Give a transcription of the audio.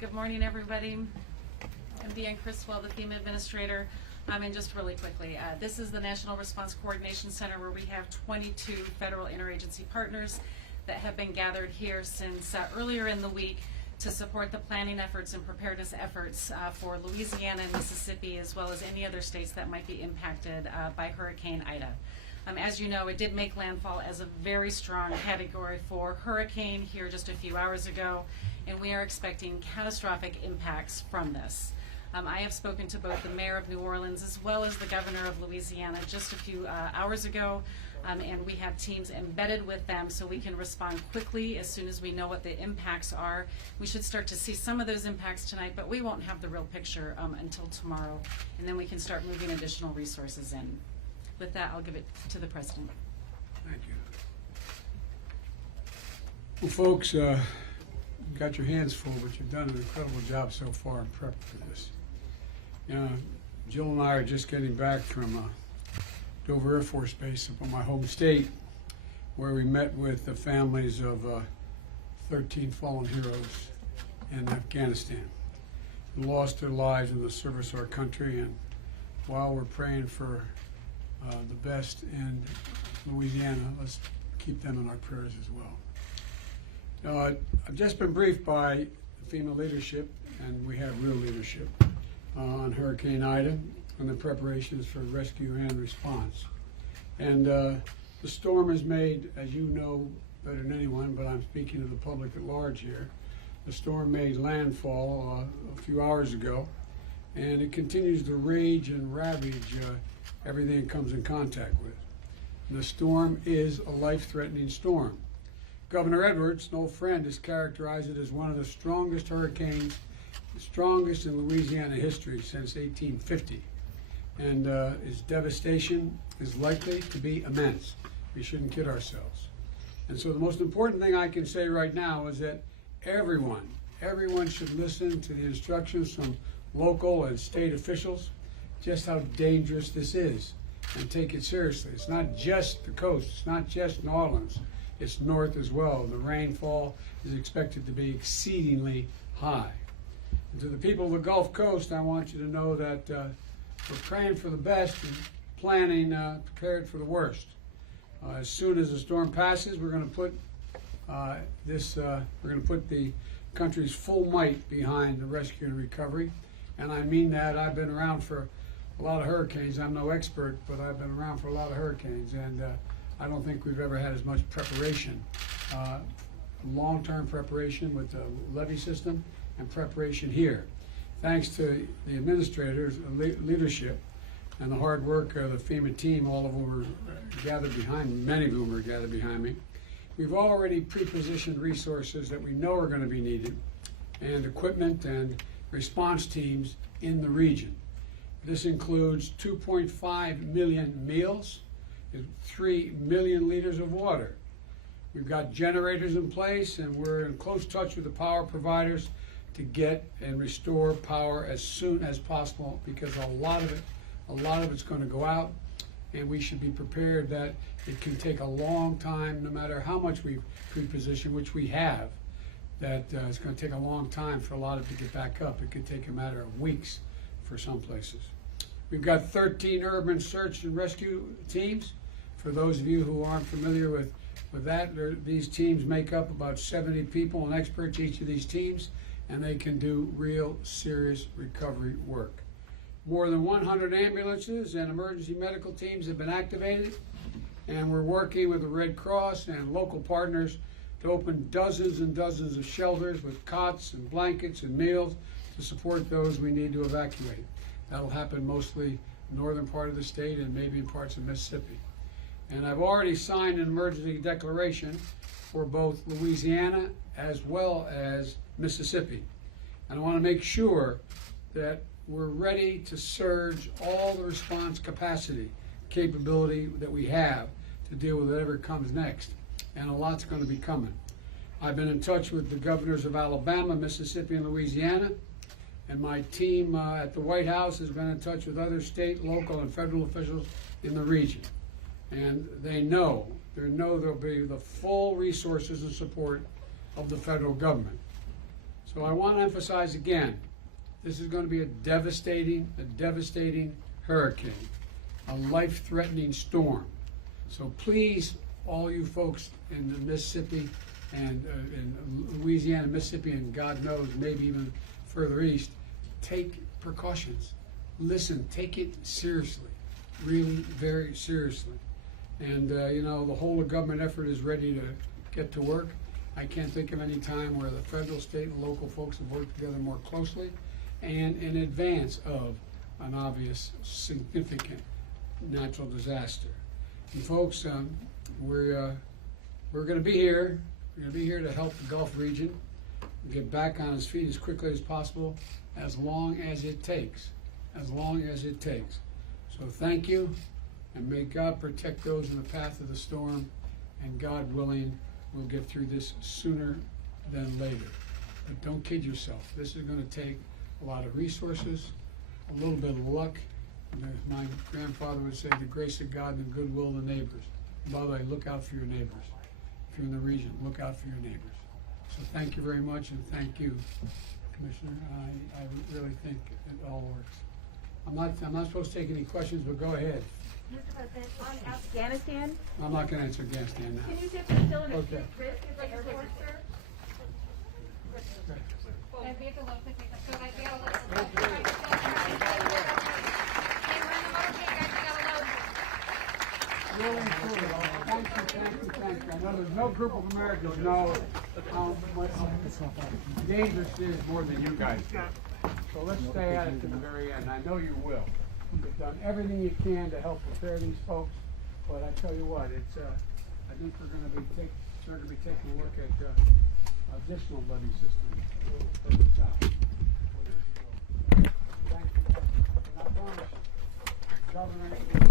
Good morning, everybody. I'm Deanne Criswell, the FEMA administrator. And just really quickly, this is the National Response Coordination Center where we have 22 federal interagency partners that have been gathered here since earlier in the week to support the planning efforts and preparedness efforts for Louisiana and Mississippi, as well as any other states that might be impacted by Hurricane Ida. As you know, it did make landfall as a very strong category 4 hurricane here just a few hours ago, and we are expecting catastrophic impacts from this. I have spoken to both the mayor of New Orleans as well as the governor of Louisiana just a few hours ago, and we have teams embedded with them so we can respond quickly as soon as we know what the impacts are. We should start to see some of those impacts tonight, but we won't have the real picture until tomorrow, and then we can start moving additional resources in. With that, I'll give it to the president. Thank you. Well, folks, you got your hands full, but you've done an incredible job so far in prep for this. Jill and I are just getting back from Dover Air Force Base up in my home state, where we met with the families of 13 fallen heroes in Afghanistan who lost their lives in the service of our country. And while we're praying for the best in Louisiana, let's keep them in our prayers as well. I've just been briefed by the FEMA leadership, and we have real leadership, on Hurricane Ida and the preparations for rescue and response. And the storm has made, as you know better than anyone, but I'm speaking to the public at large here, the storm made landfall a few hours ago, and it continues to rage and ravage everything it comes in contact with. And the storm is a life-threatening storm. Governor Edwards, an old friend, has characterized it as one of the strongest hurricanes, the strongest in Louisiana history since 1850. And its devastation is likely to be immense. We shouldn't kid ourselves. And so the most important thing I can say right now is that everyone should listen to the instructions from local and state officials just how dangerous this is and take it seriously. It's not just the coast, it's not just New Orleans, it's north as well. The rainfall is expected to be exceedingly high. And to the people of the Gulf Coast, I want you to know that we're praying for the best and planning prepared for the worst. As soon as the storm passes, we're going to put the country's full might behind the rescue and recovery. And I mean that. I've been around for a lot of hurricanes. I'm no expert, but I've been around for a lot of hurricanes, and I don't think we've ever had as much preparation, long-term preparation with the levee system and preparation here. Thanks to the administrators, leadership, and the hard work of the FEMA team, all of whom are gathered behind me, many of whom are gathered behind me. We've already pre-positioned resources that we know are going to be needed, and equipment and response teams in the region. This includes 2.5 million meals, 3 million liters of water. We've got generators in place, and we're in close touch with the power providers to get and restore power as soon as possible, because a lot of it's going to go out, and we should be prepared that it can take a long time, no matter how much we've pre-positioned, which we have, that it's going to take a long time for a lot of it to get back up. It could take a matter of weeks for some places. We've got 13 urban search and rescue teams. For those of you who aren't familiar with that, these teams make up about 70 people and experts, each of these teams, and they can do real serious recovery work. More than 100 ambulances and emergency medical teams have been activated, and we're working with the Red Cross and local partners to open dozens and dozens of shelters with cots and blankets and meals to support those we need to evacuate. That'll happen mostly in the northern part of the state and maybe in parts of Mississippi. And I've already signed an emergency declaration for both Louisiana as well as Mississippi. And I want to make sure that we're ready to surge all the response capability that we have to deal with whatever comes next. And a lot's going to be coming. I've been in touch with the governors of Alabama, Mississippi, and Louisiana, and my team at the White House has been in touch with other state, local, and federal officials in the region. And they know there'll be the full resources and support of the federal government. So I want to emphasize again, this is going to be a devastating hurricane, a life-threatening storm. So please, all you folks in the Mississippi and in Louisiana, Mississippi, and God knows, maybe even further east, take precautions. Listen, take it seriously, really very seriously. And you know, the whole of government effort is ready to get to work. I can't think of any time where the federal, state, and local folks have worked together more closely and in advance of an obvious, significant natural disaster. And folks, we're going to be here. We're going to be here to help the Gulf region get back on its feet as quickly as possible, as long as it takes. As long as it takes. So thank you, and may God protect those in the path of the storm, and God willing, we'll get through this sooner than later. But don't kid yourself. This is going to take a lot of resources, a little bit of luck, and as my grandfather would say, the grace of God and the goodwill of the neighbors. And by the way, look out for your neighbors. If you're in the region, look out for your neighbors. So thank you very much, and thank you, Commissioner. I really think it all works. I'm not supposed to take any questions, but go ahead. Mr. President, on Afghanistan, I'm not going to answer Afghanistan now. can you say if there's still an Okay. acute risk of like airport, sir? Really cool. Thank you. I know there's no group of Americans know how much dangerous it is more than you guys do. So let's stay at it to the very end. I know you will. You've done everything you can to help prepare these folks, but I tell you what, it's I think we're going to be taking a look at additional levee systems a little further south. Thank you. And I promise, Governor.